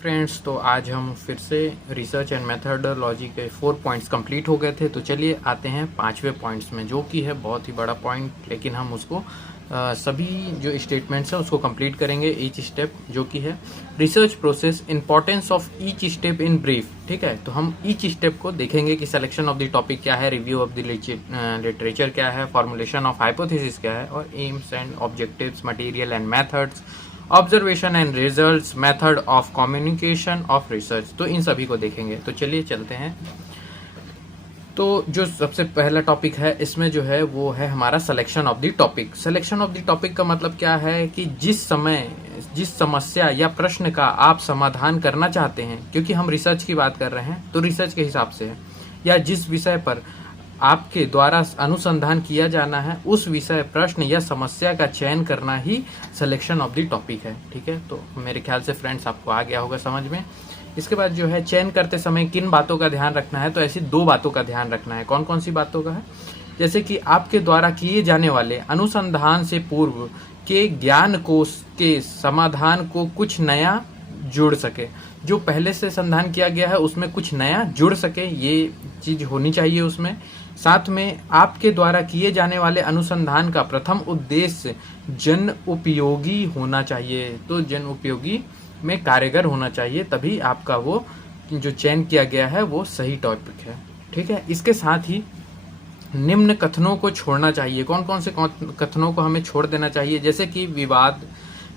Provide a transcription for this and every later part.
Friends, तो आज हम फिर से रिसर्च एंड मेथडोलॉजी के 4 पॉइंट्स कंप्लीट हो गए थे। तो चलिए आते हैं 5वें पॉइंट्स में, जो कि है बहुत ही बड़ा पॉइंट, लेकिन हम उसको सभी जो स्टेटमेंट्स हैं उसको कंप्लीट करेंगे ईच स्टेप, जो कि है research process, importance of each step in brief. ठीक है, तो हम ईच स्टेप को देखेंगे कि सिलेक्शन ऑफ द टॉपिक क्या है, रिव्यू ऑफ द लिटरेचर क्या है, फॉर्मुलेशन ऑफ हाइपोथेसिस क्या है, और AIIMS and objectives, material and methods, observation and results, method of communication of research. तो इन सभी को देखेंगे। तो चलिए चलते हैं। तो जो सबसे पहला टॉपिक है इसमें जो है वो है हमारा selection of the topic. Selection of the topic का मतलब क्या है कि जिस समस्या या प्रश्न का आप समाधान करना चाहते हैं, क्योंकि हम रिसर्च की बात कर रहे हैं तो रिसर्च के हिसाब से है, या जिस विषय पर आपके द्वारा अनुसंधान किया जाना है उस विषय, प्रश्न या समस्या का चयन करना ही सिलेक्शन ऑफ द टॉपिक है। ठीक है, तो मेरे ख्याल से फ्रेंड्स आपको आ गया होगा समझ में। इसके बाद जो है चयन करते समय किन बातों का ध्यान रखना है, तो ऐसी 2 बातों का ध्यान रखना है। कौन कौन सी बातों का है? जैसे कि आपके द्वारा किए जाने वाले अनुसंधान से पूर्व के ज्ञान कोश के समाधान को कुछ नया जुड़ सके, जो पहले से संधान किया गया है उसमें कुछ नया जुड़ सके, ये चीज होनी चाहिए उसमें। साथ में आपके द्वारा किए जाने वाले अनुसंधान का प्रथम उद्देश्य जन उपयोगी होना चाहिए, तो जन उपयोगी में कारगर होना चाहिए, तभी आपका वो जो चयन किया गया है वो सही टॉपिक है। ठीक है, इसके साथ ही निम्न कथनों को छोड़ना चाहिए। कौन कौन से कथनों को हमें छोड़ देना चाहिए? जैसे कि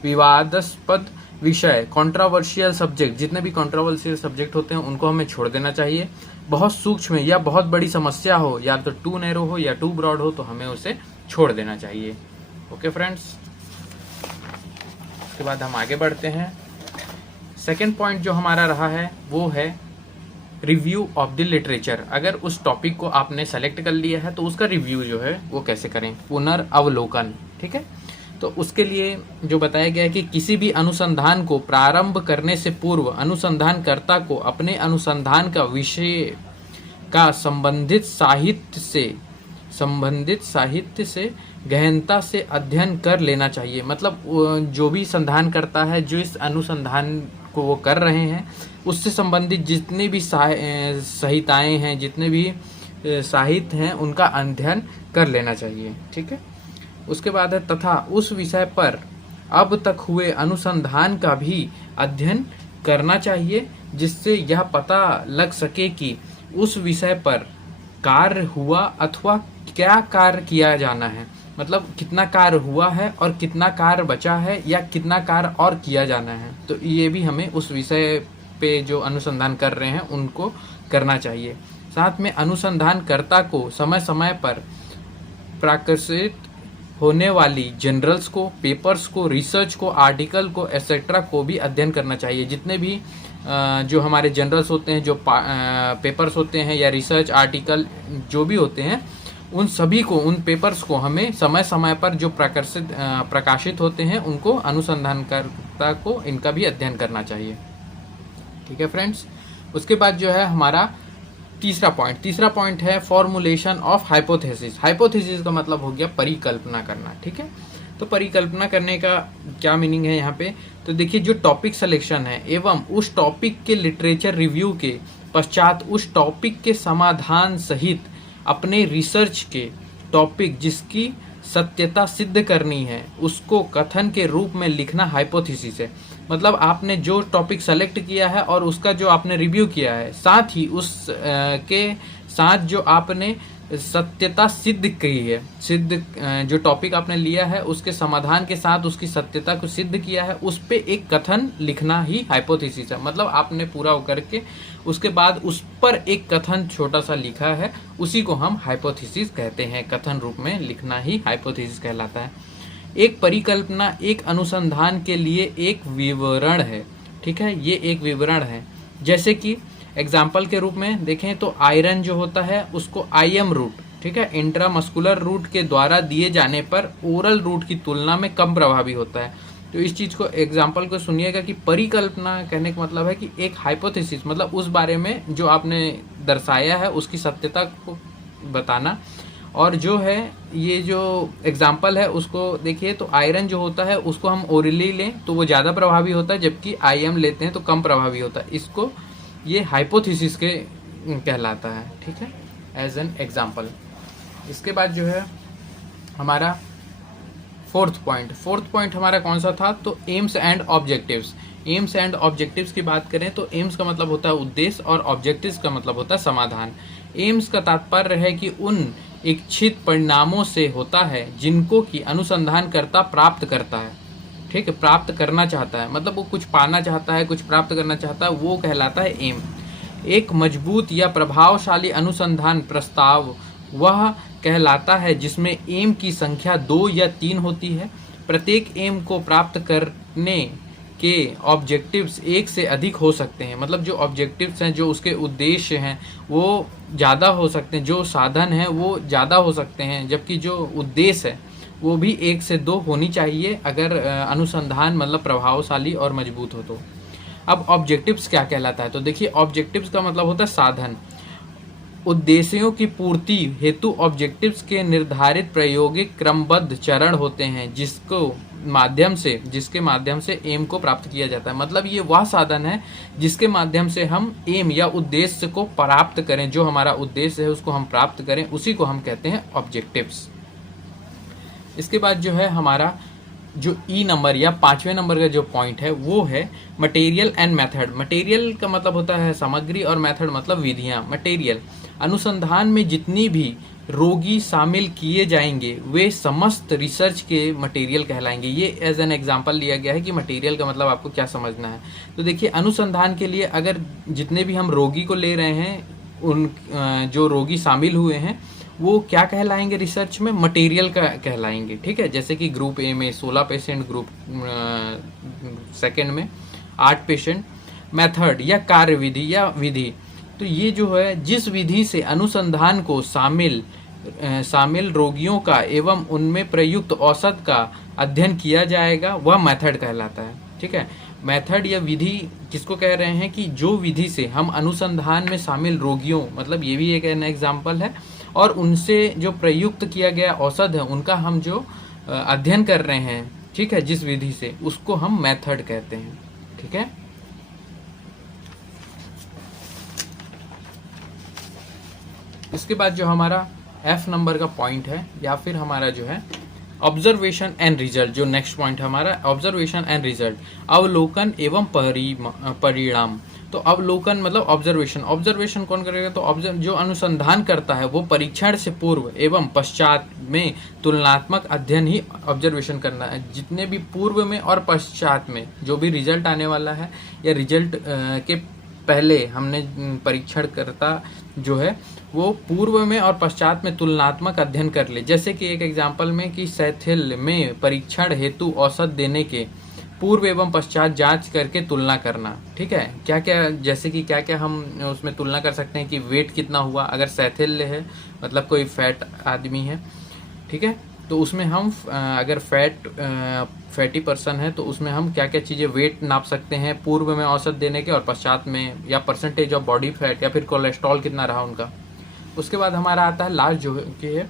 विवादास्पद विषय, कंट्रोवर्शियल सब्जेक्ट, जितने भी कंट्रोवर्शियल सब्जेक्ट होते हैं उनको हमें छोड़ देना चाहिए। बहुत सूक्ष्म या बहुत बड़ी समस्या हो, या तो टू नैरो हो या टू ब्रॉड हो, तो हमें उसे छोड़ देना चाहिए। ओके फ्रेंड्स, उसके बाद हम आगे बढ़ते हैं। सेकेंड पॉइंट जो हमारा रहा है वो है रिव्यू ऑफ द लिटरेचर। अगर उस टॉपिक को आपने सेलेक्ट कर लिया है तो उसका रिव्यू जो है वो कैसे करें, पुनर्अवलोकन। ठीक है, तो उसके लिए जो बताया गया है कि किसी भी अनुसंधान को प्रारंभ करने से पूर्व अनुसंधानकर्ता को अपने अनुसंधान का विषय का संबंधित साहित्य से गहनता से अध्ययन कर लेना चाहिए। मतलब जो भी संधान करता है, जो इस अनुसंधान को वो कर रहे हैं, उससे संबंधित जितनी भी संहिताएं हैं, जितने भी साहित्य हैं, उनका अध्ययन कर लेना चाहिए। ठीक है, उसके बाद है तथा उस विषय पर अब तक हुए अनुसंधान का भी अध्ययन करना चाहिए, जिससे यह पता लग सके कि उस विषय पर कार्य हुआ अथवा क्या कार्य किया जाना है। मतलब कितना कार्य हुआ है और कितना कार्य बचा है, या कितना कार्य और किया जाना है। तो ये भी हमें उस विषय पे जो अनुसंधान कर रहे हैं उनको करना चाहिए। साथ में अनुसंधानकर्ता को समय समय पर प्रकाशित होने वाली जर्नल्स को, पेपर्स को, रिसर्च को, आर्टिकल को, एसेट्रा को भी अध्ययन करना चाहिए। जितने भी जो हमारे जर्नल्स होते हैं, जो पेपर्स होते हैं, या रिसर्च आर्टिकल जो भी होते हैं, उन सभी को, उन पेपर्स को हमें समय समय पर जो प्रकाशित होते हैं उनको अनुसंधानकर्ता को इनका भी अध्ययन करना चाहिए। ठीक है फ्रेंड्स, उसके बाद जो है हमारा तीसरा पॉइंट है फॉर्मुलेशन ऑफ हाइपोथेसिस। हाइपोथेसिस का मतलब हो गया परिकल्पना करना। ठीक है, तो परिकल्पना करने का क्या मीनिंग है यहाँ पे? तो देखिए, जो टॉपिक सिलेक्शन है एवं उस टॉपिक के लिटरेचर रिव्यू के पश्चात उस टॉपिक के समाधान सहित अपने रिसर्च के टॉपिक जिसकी सत्यता सिद्ध करनी है उसको कथन के रूप में लिखना हाइपोथेसिस है। मतलब आपने जो टॉपिक सेलेक्ट किया है और उसका जो आपने रिव्यू किया है, साथ ही उस के साथ जो आपने सत्यता सिद्ध की है, जो टॉपिक आपने लिया है उसके समाधान के साथ उसकी सत्यता को सिद्ध किया है, उस पे एक कथन लिखना ही हाइपोथेसिस है। मतलब आपने पूरा करके उसके बाद उस पर एक कथन छोटा सा लिखा है, उसी को हम हाइपोथेसिस कहते हैं। कथन रूप में लिखना ही हाइपोथेसिस कहलाता है। एक परिकल्पना एक अनुसंधान के लिए एक विवरण है। ठीक है, ये एक विवरण है। जैसे कि एग्जाम्पल के रूप में देखें तो आयरन जो होता है उसको आईएम रूट, ठीक है, इंट्रामस्कुलर रूट के द्वारा दिए जाने पर ओरल रूट की तुलना में कम प्रभावी होता है। तो इस चीज को, एग्जाम्पल को सुनिएगा कि परिकल्पना कहने का मतलब है कि एक हाइपोथेसिस, मतलब उस बारे में जो आपने दर्शाया है उसकी सत्यता को बताना, और जो है ये जो एग्जाम्पल है उसको देखिए, तो आयरन जो होता है उसको हम ओरली लें तो वो ज़्यादा प्रभावी होता है, जबकि आईएम लेते हैं तो कम प्रभावी होता है। इसको ये हाइपोथेसिस के कहलाता है, ठीक है, एज एन एग्जाम्पल। इसके बाद जो है हमारा फोर्थ पॉइंट हमारा कौन सा था, तो AIIMS and objectives. AIIMS and objectives की बात करें तो एम्स का मतलब होता है उद्देश्य और ऑब्जेक्टिव्स का मतलब होता है समाधान। एम्स का तात्पर्य है कि उन इच्छित परिणामों से होता है जिनको कि अनुसंधानकर्ता प्राप्त करता है, ठीक है, प्राप्त करना चाहता है, मतलब वो कुछ पाना चाहता है, कुछ प्राप्त करना चाहता है, वो कहलाता है एम। एक मजबूत या प्रभावशाली अनुसंधान प्रस्ताव वह कहलाता है जिसमें एम की संख्या 2 या 3 होती है। प्रत्येक एम को प्राप्त करने के ऑब्जेक्टिव्स एक से अधिक हो सकते हैं, मतलब जो ऑब्जेक्टिव्स हैं, जो उसके उद्देश्य हैं, वो ज़्यादा हो सकते हैं, जो साधन हैं वो ज़्यादा हो सकते हैं, जबकि जो उद्देश्य है वो भी 1 से 2 होनी चाहिए अगर अनुसंधान मतलब प्रभावशाली और मजबूत हो तो। अब ऑब्जेक्टिव्स क्या कहलाता है, तो देखिए ऑब्जेक्टिव्स का मतलब होता है साधन। उद्देश्यों की पूर्ति हेतु ऑब्जेक्टिव्स के निर्धारित प्रायोगिक क्रमबद्ध चरण होते हैं जिसके माध्यम से एम को प्राप्त किया जाता है। मतलब ये वह साधन है जिसके माध्यम से हम एम या उद्देश्य को प्राप्त करें, जो हमारा उद्देश्य है उसको हम प्राप्त करें, उसी को हम कहते हैं ऑब्जेक्टिव्स। इसके बाद जो है हमारा जो ई नंबर या 5वें नंबर का जो पॉइंट है वो है मटेरियल एंड मेथड। मटेरियल का मतलब होता है सामग्री और मेथड मतलब विधियां। मटेरियल, अनुसंधान में जितनी भी रोगी शामिल किए जाएंगे वे समस्त रिसर्च के मटेरियल कहलाएंगे। ये एज एन एग्जांपल लिया गया है कि मटेरियल का मतलब आपको क्या समझना है। तो देखिए अनुसंधान के लिए अगर जितने भी हम रोगी को ले रहे हैं, उन जो रोगी शामिल हुए हैं वो क्या कहलाएंगे रिसर्च में, मटेरियल का कहलाएंगे, ठीक है। जैसे कि ग्रुप ए में 16 पेशेंट, ग्रुप सेकंड में 8 पेशेंट। मेथड या कार्यविधि या विधि, तो ये जो है जिस विधि से अनुसंधान को शामिल रोगियों का एवं उनमें प्रयुक्त औषध का अध्ययन किया जाएगा वह मेथड कहलाता है, ठीक है। मेथड या विधि किसको कह रहे हैं कि जो विधि से हम अनुसंधान में शामिल रोगियों, मतलब ये भी एक एग्जाम्पल है, और उनसे जो प्रयुक्त किया गया औषध है उनका हम जो अध्ययन कर रहे हैं, ठीक है, जिस विधि से, उसको हम मेथड कहते हैं, ठीक है। इसके बाद जो हमारा एफ नंबर का पॉइंट है या फिर हमारा जो है ऑब्जर्वेशन एंड रिजल्ट, जो नेक्स्ट पॉइंट है हमारा ऑब्जर्वेशन एंड रिजल्ट, अवलोकन एवं परिणाम। तो अवलोकन मतलब ऑब्जर्वेशन कौन करेगा, तो जो अनुसंधान करता है वो परीक्षण से पूर्व एवं पश्चात में तुलनात्मक अध्ययन ही ऑब्जर्वेशन करना है। जितने भी पूर्व में और पश्चात में जो भी रिजल्ट आने वाला है या रिजल्ट के पहले हमने परीक्षण करता जो है वो पूर्व में और पश्चात में तुलनात्मक अध्ययन कर ले। जैसे कि एक एग्जाम्पल में कि सैथिल में परीक्षण हेतु औसत देने के पूर्व एवं पश्चात जांच करके तुलना करना, ठीक है। क्या क्या, जैसे कि क्या क्या हम उसमें तुलना कर सकते हैं कि वेट कितना हुआ, अगर सैथिल्य है मतलब कोई फैट आदमी है, ठीक है, तो उसमें हम अगर फैटी पर्सन है तो उसमें हम क्या क्या चीज़ें वेट नाप सकते हैं पूर्व में औसत देने के और पश्चात में, या परसेंटेज ऑफ बॉडी फैट या फिर कोलेस्ट्रॉल कितना रहा उनका। उसके बाद हमारा आता है लास्ट जो है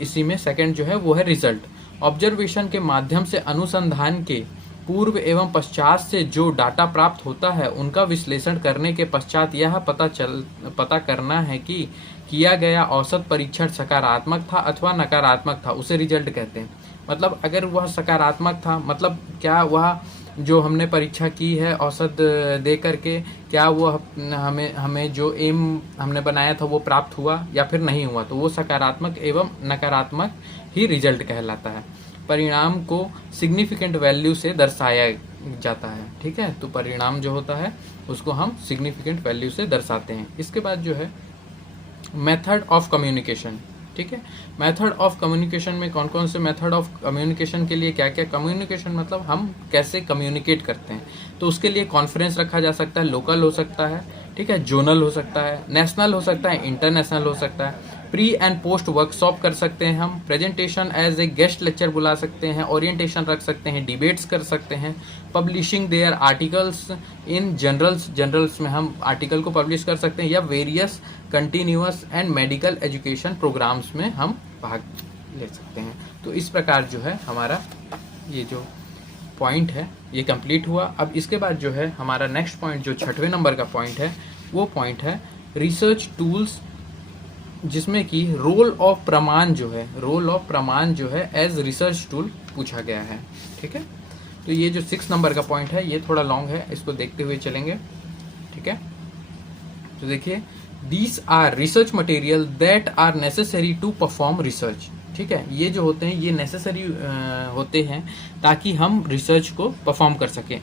इसी में सेकंड जो है वो है रिजल्ट। ऑब्जर्वेशन के माध्यम से अनुसंधान के पूर्व एवं पश्चात से जो डाटा प्राप्त होता है उनका विश्लेषण करने के पश्चात यह पता करना है कि किया गया औसत परीक्षण सकारात्मक था अथवा नकारात्मक था, उसे रिजल्ट कहते हैं। मतलब अगर वह सकारात्मक था, मतलब क्या वह जो हमने परीक्षा की है औसत दे करके, क्या वो हमें जो एम हमने बनाया था वो प्राप्त हुआ या फिर नहीं हुआ, तो वो सकारात्मक एवं नकारात्मक ही रिजल्ट कहलाता है। परिणाम को सिग्निफिकेंट वैल्यू से दर्शाया जाता है, ठीक है। तो परिणाम जो होता है उसको हम सिग्निफिकेंट वैल्यू से दर्शाते हैं। इसके बाद जो है मेथड ऑफ कम्युनिकेशन, ठीक है। मेथड ऑफ कम्युनिकेशन में कौन कौन से मेथड ऑफ कम्युनिकेशन के लिए क्या क्या, कम्युनिकेशन मतलब हम कैसे कम्युनिकेट करते हैं, तो उसके लिए कॉन्फ्रेंस रखा जा सकता है, लोकल हो सकता है, ठीक है, जोनल हो सकता है, नेशनल हो सकता है, इंटरनेशनल हो सकता है। प्री एंड पोस्ट वर्कशॉप कर सकते हैं हम, presentation as a guest lecture बुला सकते हैं, ओरिएंटेशन रख सकते हैं, डिबेट्स कर सकते हैं, publishing their articles in journals में हम आर्टिकल को पब्लिश कर सकते हैं, या various continuous and medical education programmes में हम भाग ले सकते हैं। तो इस प्रकार जो है हमारा ये जो पॉइंट है ये कंप्लीट हुआ। अब इसके बाद जो है हमारा नेक्स्ट पॉइंट जो 6वें नंबर का पॉइंट है वो पॉइंट है रिसर्च टूल्स, जिसमें कि रोल ऑफ प्रमाण जो है एज रिसर्च टूल पूछा गया है। ठीक है, तो ये जो 6 नंबर का पॉइंट है ये थोड़ा लॉन्ग है, इसको देखते हुए चलेंगे। ठीक है, तो देखिए, these are research material that are necessary to perform research. ठीक है, ये जो होते हैं ये नेसेसरी होते हैं ताकि हम रिसर्च को परफॉर्म कर सकें।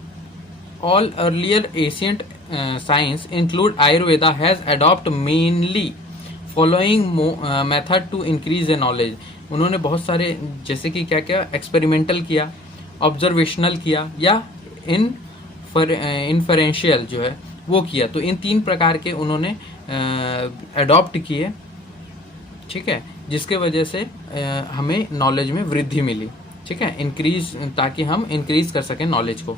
All earlier ancient science include Ayurveda has adopt mainly following method to increase a knowledge. उन्होंने बहुत सारे जैसे कि क्या क्या एक्सपेरिमेंटल किया, ऑब्जर्वेशनल किया, या इन्फरेंशियल जो है वो किया। तो इन 3 प्रकार के उन्होंने अडॉप्ट किए। ठीक है, जिसके वजह से हमें नॉलेज में वृद्धि मिली। ठीक है, इंक्रीज, ताकि हम इंक्रीज कर सकें नॉलेज को।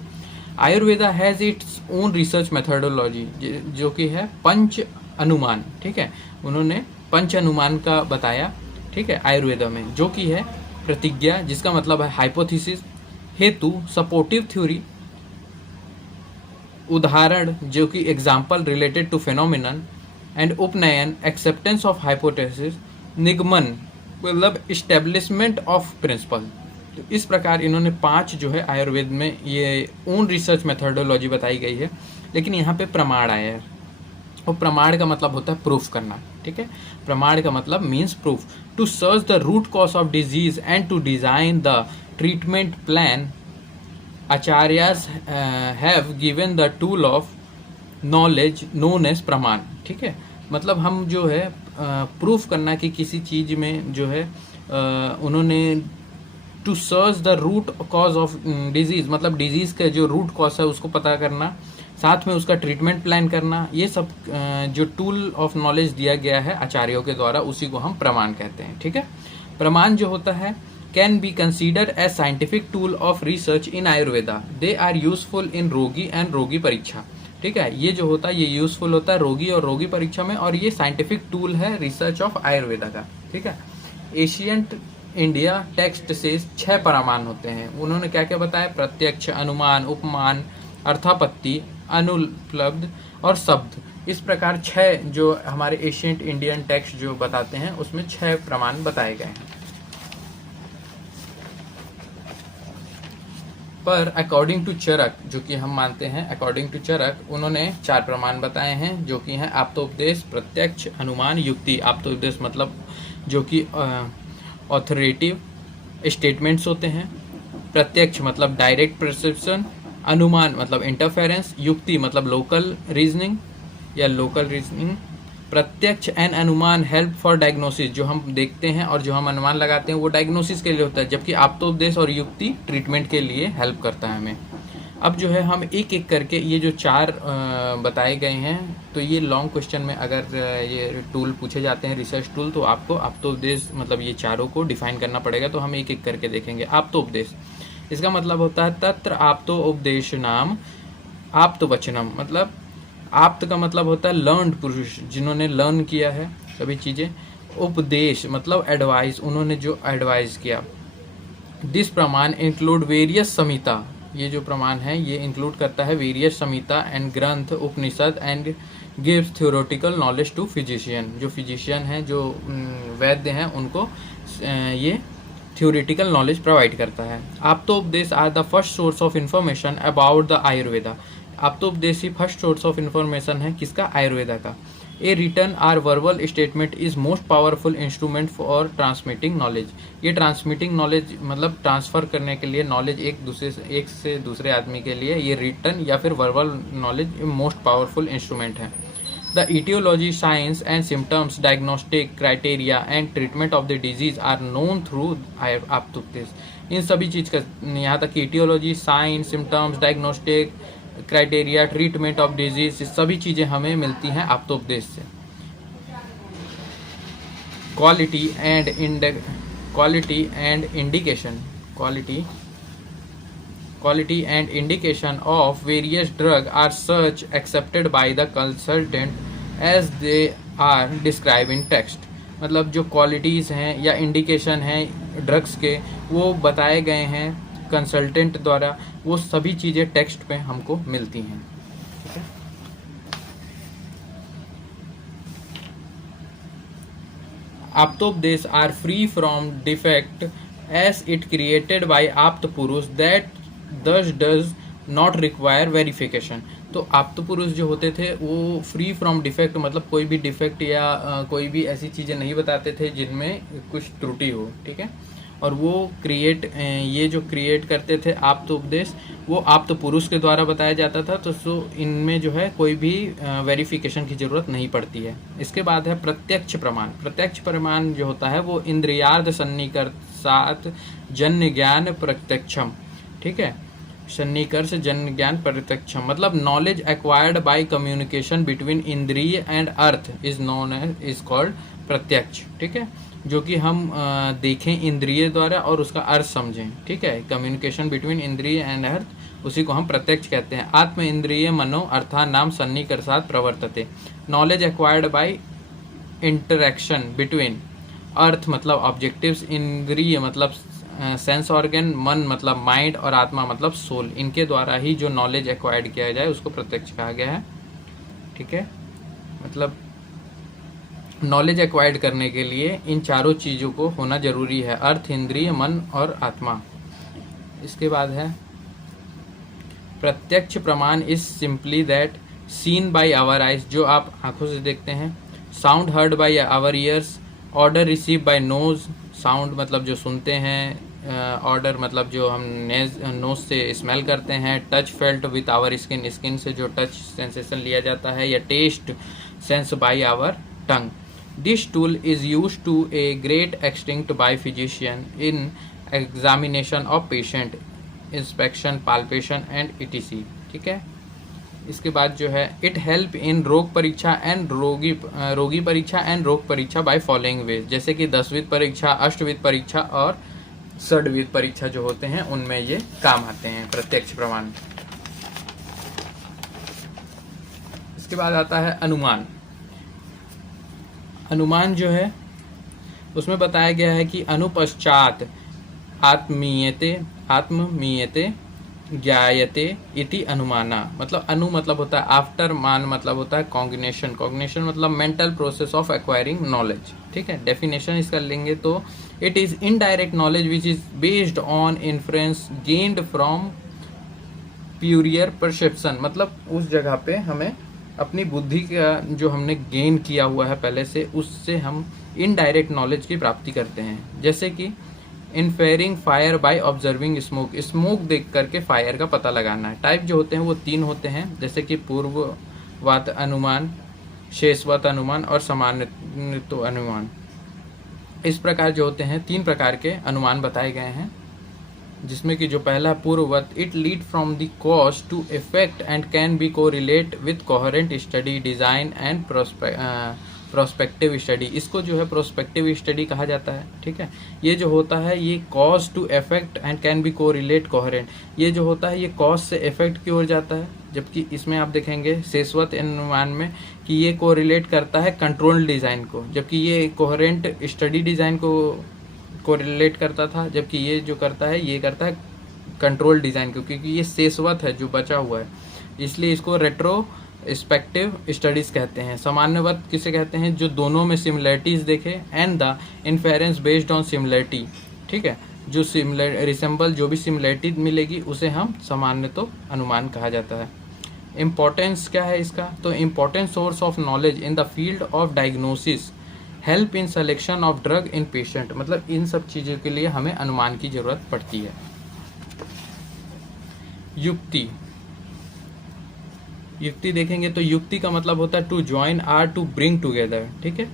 Ayurveda has its own research methodology, जो कि है पंच अनुमान। ठीक है, उन्होंने पंच अनुमान का बताया। ठीक है, आयुर्वेदा में, जो कि है प्रतिज्ञा, जिसका मतलब है हाइपोथेसिस, हेतु सपोर्टिव थ्योरी, उदाहरण जो कि example related to phenomenon, and उपनयन एक्सेप्टेंस ऑफ हाइपोथेसिस, निगमन मतलब इस्टेब्लिशमेंट ऑफ प्रिंसिपल। तो इस प्रकार इन्होंने 5 जो है आयुर्वेद में ये ओन रिसर्च मेथडोलॉजी बताई गई है। लेकिन यहाँ पे प्रमाण आया है, और प्रमाण का मतलब होता है प्रूफ करना। ठीक है, प्रमाण का मतलब means proof. To search the root cause of disease and to design the treatment plan, acharyas have given the tool of knowledge known as pramana. ठीक है, मतलब हम जो है प्रूफ करना कि किसी चीज़ में जो है उन्होंने to search the root cause of disease, मतलब डिजीज़ का जो रूट कॉज है उसको पता करना, साथ में उसका ट्रीटमेंट प्लान करना, ये सब जो टूल ऑफ नॉलेज दिया गया है आचार्यों के द्वारा, उसी को हम प्रमाण कहते हैं। ठीक है, प्रमाण जो होता है can be considered as scientific tool of research in Ayurveda. They are useful in rogi and रोगी परीक्षा। ठीक है, ये जो होता है ये यूजफुल होता है रोगी और रोगी परीक्षा में, और ये साइंटिफिक टूल है रिसर्च ऑफ आयुर्वेदा का। ठीक है, एशियंट इंडिया टेक्स्ट से 6 प्रमाण होते हैं। उन्होंने क्या क्या बताया? प्रत्यक्ष, अनुमान, उपमान, अर्थापत्ति, अनुपलब्ध और शब्द। इस प्रकार 6 जो हमारे एशियंट इंडियन टेक्स्ट जो बताते हैं उसमें 6 प्रमाण बताए गए हैं। पर अकॉर्डिंग टू चरक, जो कि हम मानते हैं अकॉर्डिंग टू चरक, उन्होंने 4 प्रमाण बताए हैं, जो कि हैं आप्तोपदेश, प्रत्यक्ष, अनुमान, युक्ति। आप्तोपदेश मतलब जो कि ऑथोरेटिव स्टेटमेंट्स होते हैं, प्रत्यक्ष मतलब डायरेक्ट परसेप्शन, अनुमान मतलब इंटरफेरेंस, युक्ति मतलब लोकल रीजनिंग या लोकल रीजनिंग। प्रत्यक्ष एंड अनुमान हेल्प फॉर डायग्नोसिस, जो हम देखते हैं और जो हम अनुमान लगाते हैं वो डायग्नोसिस के लिए होता है, जबकि आप्तोपदेश और युक्ति ट्रीटमेंट के लिए हेल्प करता है हमें। अब जो है हम एक एक करके ये जो 4 बताए गए हैं, तो ये लॉन्ग क्वेश्चन में अगर ये टूल पूछे जाते हैं रिसर्च टूल, तो आपको आप्तोपदेश मतलब ये चारों को डिफाइन करना पड़ेगा। तो हम एक एक करके देखेंगे। आप्तोपदेश, इसका मतलब होता है तत्र आप्तोपदेश नाम आप्तवचनम, मतलब आप्त का मतलब होता है लर्नड पुरुष, जिन्होंने लर्न किया है सभी चीज़ें। उपदेश मतलब एडवाइस, उन्होंने जो एडवाइस किया। दिस प्रमाण इंक्लूड वेरियस संहिता, ये जो प्रमाण है ये इंक्लूड करता है various Samhita and granth, Upanishad, and gives theoretical knowledge to physician. जो फिजिशियन हैं, जो वैद्य हैं, उनको ये थ्योरेटिकल नॉलेज प्रोवाइड करता है। Aptopadesha are the first source of information about the Ayurveda. आप्तोपदेश ही फर्स्ट सोर्स ऑफ इंफॉर्मेशन है किसका? आयुर्वेदा का। A written or verbal statement is most powerful instrument for transmitting knowledge. ये ट्रांसमिटिंग नॉलेज मतलब ट्रांसफर करने के लिए नॉलेज एक से दूसरे आदमी के लिए ये रिटन या फिर verbal knowledge most powerful instrument है। The etiology, science and symptoms, diagnostic criteria and treatment of the disease are known through आप्तोपदेश। इन सभी चीज़ का यहाँ तक etiology, science, symptoms, diagnostic criteria, treatment of disease, सभी चीज़ें हमें मिलती हैं आप्तोपदेश से। quality and quality and indication of various drug are such accepted by the consultant as they are described in text। मतलब जो क्वालिटीज़ हैं या इंडिकेशन हैं ड्रग्स के वो बताए गए हैं कंसल्टेंट द्वारा, वो सभी चीज़ें टेक्स्ट पे हमको मिलती हैं। ठीक है, Aptopadesha are free from defect as it created by Apta purusha that दस डज नॉट रिक्वायर वेरिफिकेशन। तो आप्त पुरुष जो होते थे वो फ्री फ्रॉम डिफेक्ट, मतलब कोई भी डिफेक्ट या कोई भी ऐसी चीज़ें नहीं बताते थे जिनमें कुछ त्रुटि हो। ठीक है, और वो ये जो क्रिएट करते थे आप्त उपदेश, वो आप्त पुरुष के द्वारा बताया जाता था। तो इनमें जो है कोई भी वेरिफिकेशन की ज़रूरत नहीं पड़ती है। इसके बाद है प्रत्यक्ष प्रमाण। प्रत्यक्ष प्रमाण जो होता है वो इंद्रियार्थ सन्निकर्षात् जन्य ज्ञान प्रत्यक्षम। ठीक है, सन्निकर्ष जन्य ज्ञान प्रत्यक्षम मतलब knowledge acquired by communication between इंद्रिय एंड अर्थ इज कॉल्ड प्रत्यक्ष। ठीक है, जो कि हम देखें इंद्रिय द्वारा और उसका अर्थ समझें। ठीक है, कम्युनिकेशन बिटवीन इंद्रिय एंड अर्थ, उसी को हम प्रत्यक्ष कहते हैं। आत्म इंद्रिय मनो अर्थात नाम सन्निकर्षात् प्रवर्तते। Knowledge acquired by interaction between earth मतलब ऑब्जेक्टिव्स, इंद्रिय मतलब सेंस ऑर्गन, मन मतलब माइंड और आत्मा मतलब सोल, इनके द्वारा ही जो नॉलेज एक्वायर्ड किया जाए उसको प्रत्यक्ष कहा गया है। ठीक है, मतलब नॉलेज एक्वायर्ड करने के लिए इन चारों चीज़ों को होना जरूरी है, अर्थ, इंद्रिय, मन और आत्मा। इसके बाद है pratyaksha pramana is simply that seen by our eyes, जो आप आंखों से देखते हैं, sound heard by our ears, odour received by nose, sound मतलब जो सुनते हैं, ऑर्डर मतलब जो हम नोज से स्मेल करते हैं, touch felt with our skin, skin से जो टच सेंसेशन लिया जाता है, या taste sense by our tongue. This tool is used to a great extent by physician in examination of patient, inspection, palpation and etc. ठीक है, इसके बाद जो है इट हेल्प इन रोग परीक्षा एंड रोगी परीक्षा एंड रोग परीक्षा बाय फॉलोइंग वेज, जैसे कि 10विध परीक्षा, अष्टविध परीक्षा और षड्विध परीक्षा जो होते हैं उनमें ये काम आते हैं प्रत्यक्ष प्रमाण। इसके बाद आता है अनुमान। अनुमान जो है उसमें बताया गया है कि अनुपश्चात आत्ममीयते ज्ञायते इति अनुमाना। मतलब अनु मतलब होता है आफ्टर, मान मतलब होता है कॉग्निशन, कॉग्निशन मतलब mental process of acquiring knowledge. ठीक है, डेफिनेशन इसका लेंगे तो it is indirect knowledge which is based on influence gained from prior perception. मतलब उस जगह पे हमें अपनी बुद्धि का जो हमने गेन किया हुआ है पहले से, उससे हम इनडायरेक्ट नॉलेज की प्राप्ति करते हैं। जैसे कि inferring fire by observing smoke, smoke देख करके फायर का पता लगाना है। टाइप जो होते हैं वो 3 होते हैं, जैसे कि पूर्ववत अनुमान, शेषवत अनुमान और सामान्य अनुमान। इस प्रकार जो होते हैं 3 प्रकार के अनुमान बताए गए हैं, जिसमें कि जो पहला पूर्ववत, it lead from the cause to effect and can be correlate with coherent study, design and prospective study. इसको जो है प्रोस्पेक्टिव स्टडी कहा जाता है। ठीक है, ये जो होता है ये cause to effect and can be correlate coherent, ये जो होता है ये कॉज से इफेक्ट की ओर जाता है, जबकि इसमें आप देखेंगे शेषवत अनुमान में कि ये को रिलेट करता है कंट्रोल डिजाइन को, जबकि ये कोहेरेंट स्टडी डिजाइन को रिलेट करता था, जबकि ये जो करता है ये करता है कंट्रोल डिजाइन को, क्योंकि ये शेषवत है जो बचा हुआ है, इसलिए इसको रेट्रोस्पेक्टिव स्टडीज कहते हैं। सामान्यवत किसे कहते हैं, जो दोनों में सिमिलरिटीज देखे, and the inference based on similarity. ठीक है, जो रिसेंबल जो भी सिमिलरिटी मिलेगी उसे हम सामान्य तो अनुमान कहा जाता है। इम्पोर्टेंस क्या है इसका, तो important source of knowledge in the field of diagnosis, help in selection of drug in patient. मतलब इन सब चीज़ों के लिए हमें अनुमान की जरूरत पड़ती है। युक्ति, युक्ति देखेंगे तो युक्ति का मतलब होता है to join or to bring together. ठीक है,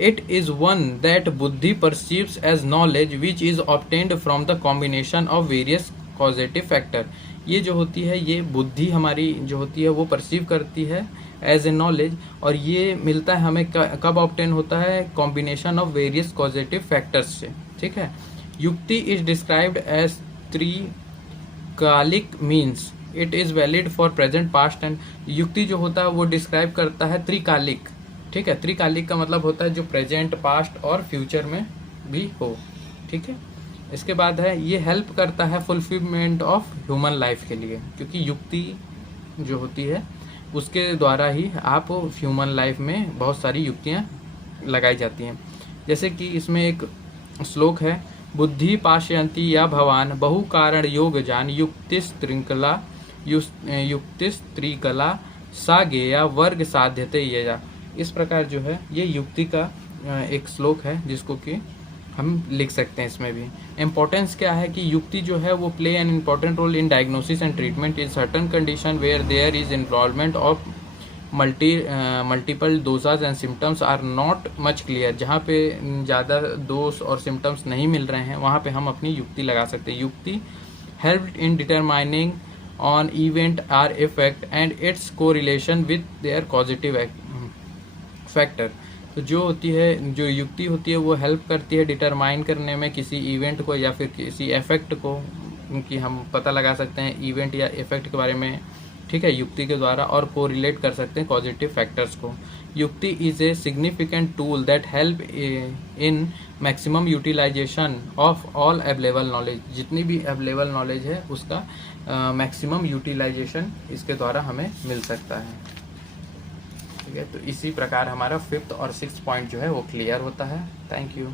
it is one that buddhi perceives as knowledge which is obtained from the combination of various causative factor. ये जो होती है, ये बुद्धि हमारी जो होती है वो परसीव करती है एज ए नॉलेज, और ये मिलता है हमें कब ऑब्टेन होता है, combination of various causative factors से, ठीक है। Yukti is described as trikalik means it is valid for present past and, युक्ति जो होता है वो डिस्क्राइब करता है त्रिकालिक, ठीक है। त्रिकालिक का मतलब होता है जो प्रेजेंट, पास्ट और फ्यूचर में भी हो, ठीक है। इसके बाद है ये हेल्प करता है फुलफिलमेंट ऑफ ह्यूमन लाइफ के लिए, क्योंकि युक्ति जो होती है उसके द्वारा ही आप ह्यूमन लाइफ में बहुत सारी युक्तियाँ लगाई जाती हैं। जैसे कि इसमें एक श्लोक है, बुद्धि पाशयंती या भवान बहु कारण योग जान युक्तिस्त्रिकला सा गेया वर्ग साध्यते यजा। इस प्रकार जो है ये युक्ति का एक श्लोक है जिसको कि हम लिख सकते हैं। इसमें भी इम्पोर्टेंस क्या है कि युक्ति जो है वो play an important role in diagnosis and treatment in certain condition where there is involvement of multiple doshas and symptoms are not much clear. जहाँ पे ज़्यादा डोज और सिम्टम्स नहीं मिल रहे हैं वहाँ पे हम अपनी युक्ति लगा सकते हैं। युक्ति help in determining on event are effect and it's correlation with their positive factor. तो जो होती है, जो युक्ति होती है वो हेल्प करती है डिटरमाइन करने में किसी इवेंट को या फिर किसी इफेक्ट को, कि हम पता लगा सकते हैं इवेंट या इफेक्ट के बारे में, ठीक है, युक्ति के द्वारा, और कोरिलेट कर सकते हैं पॉजिटिव फैक्टर्स को। Yukti is a significant tool that help in maximum utilization of all available knowledge. जितनी भी अवेलेबल नॉलेज है उसका मैक्सिमम यूटिलाइजेशन इसके द्वारा हमें मिल सकता है, ठीक है। तो इसी प्रकार हमारा 5th और 6th पॉइंट जो है वो क्लियर होता है। Thank you.